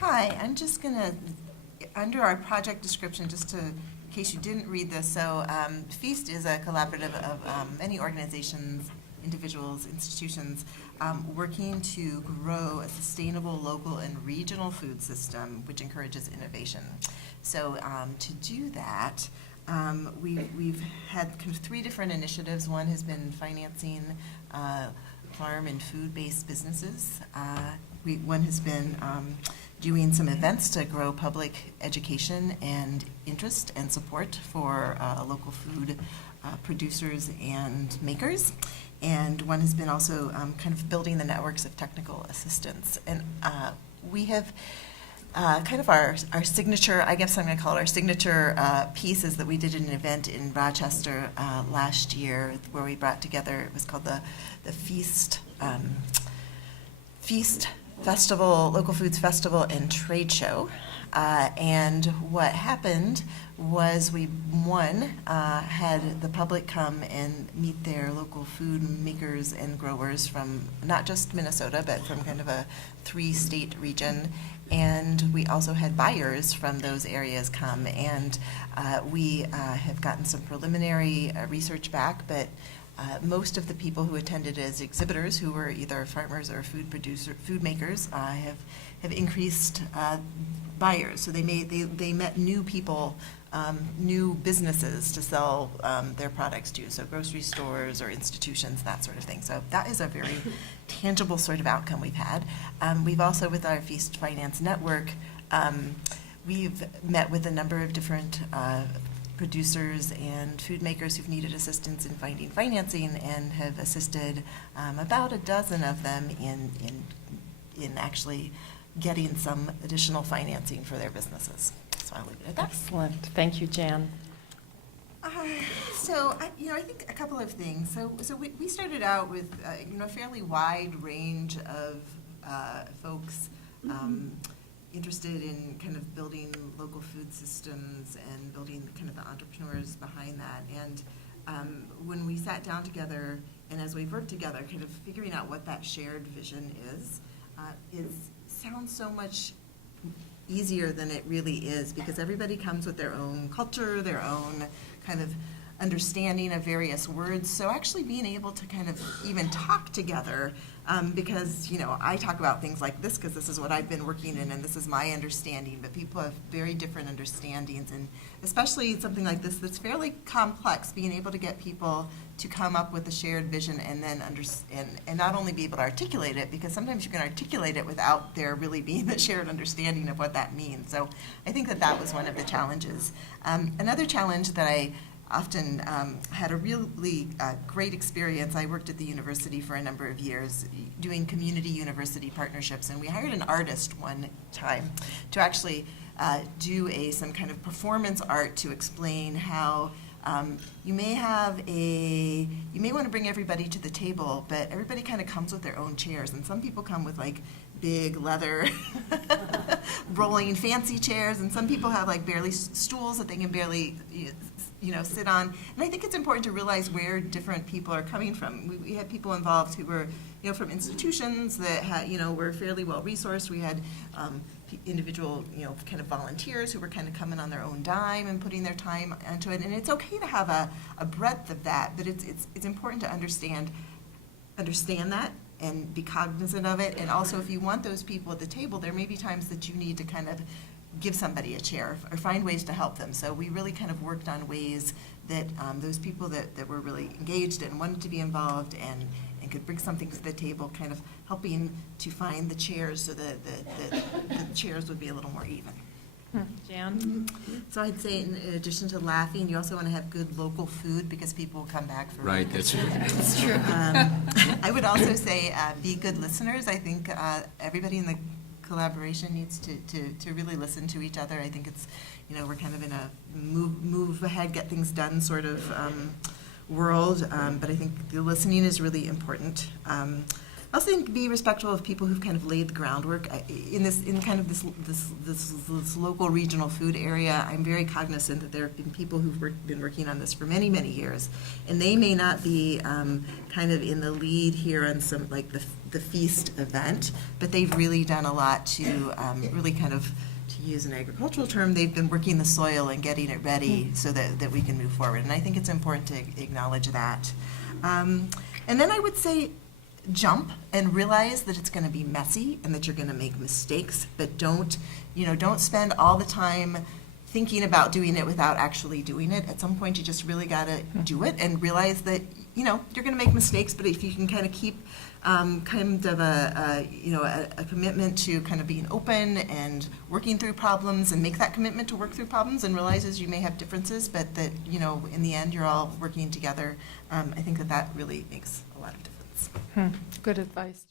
Hi, I'm just gonna, under our project description, just to, in case you didn't read this, so FEAST is a collaborative of many organizations, individuals, institutions, working to grow a sustainable local and regional food system which encourages innovation. So to do that, we've had kind of three different initiatives. One has been financing farm and food-based businesses. One has been doing some events to grow public education and interest and support for local food producers and makers. And one has been also kind of building the networks of technical assistance. And we have kind of our signature, I guess I'm going to call it our signature piece, is that we did an event in Rochester last year where we brought together, it was called the Feast Festival, Local Foods Festival and Trade Show. And what happened was we, had the public come and meet their local food makers and growers from not just Minnesota, but from kind of a 3-state region. And we also had buyers from those areas come. And we have gotten some preliminary research back, but most of the people who attended as exhibitors, who were either farmers or food makers, have increased buyers. So they met new people, new businesses to sell their products to, so grocery stores or institutions, that sort of thing. So that is a very tangible sort of outcome we've had. We've also, with our Feast Finance Network, we've met with a number of different producers and food makers who've needed assistance in finding financing, and have assisted about a dozen of them in actually getting some additional financing for their businesses. So I'll leave it at that. Excellent. Thank you, Jan. I think a couple of things. So we started out with a fairly wide range of folks interested in kind of building local food systems and building kind of the entrepreneurs behind that. And when we sat down together, and as we've worked together, kind of figuring out what that shared vision is, it sounds so much easier than it really is, because everybody comes with their own culture, their own kind of understanding of various words. So actually being able to kind of even talk together, because I talk about things like this because this is what I've been working in and this is my understanding, but people have very different understandings, and especially something like this that's fairly complex, being able to get people to come up with a shared vision and then and not only be able to articulate it, because sometimes you can articulate it without there really being a shared understanding of what that means. So I think that was one of the challenges. Another challenge that I often had a really great experience. I worked at the university for a number of years doing community university partnerships, and we hired an artist one time to actually do some kind of performance art to explain how you may want to bring everybody to the table, but everybody kind of comes with their own chairs, and some people come with like big leather rolling fancy chairs, and some people have like barely stools that they can barely sit on. And I think it's important to realize where different people are coming from. We had people involved who were from institutions that were fairly well resourced. We had individual kind of volunteers who were kind of coming on their own dime and putting their time into it. And it's okay to have a breadth of that, but it's important to understand that and be cognizant of it. And also, if you want those people at the table, there may be times that you need to kind of give somebody a chair or find ways to help them. So we really kind of worked on ways that those people that were really engaged and wanted to be involved and could bring something to the table, kind of helping to find the chairs so that the chairs would be a little more even. Jan? So I'd say, in addition to laughing, you also want to have good local food, because people will come back for Right, that's true. That's true. I would also say be good listeners. I think everybody in the collaboration needs to really listen to each other. I think it's, we're kind of in a move ahead, get things done sort of world, but I think the listening is really important. I also think be respectful of people who've kind of laid the groundwork in kind of this local regional food area. I'm very cognizant that there have been people who've been working on this for many, many years, and they may not be kind of in the lead here on some, like the feast event, but they've really done a lot to really kind of, to use an agricultural term, they've been working the soil and getting it ready so that we can move forward. And I think it's important to acknowledge that. And then I would say jump and realize that it's going to be messy and that you're going to make mistakes, but don't spend all the time thinking about doing it without actually doing it. At some point, you just really got to do it and realize that, you're going to make mistakes, but if you can kind of keep kind of a commitment to kind of being open and working through problems and make that commitment to work through problems and realizes you may have differences, but that, in the end, you're all working together, I think that really makes a lot of difference. Good advice.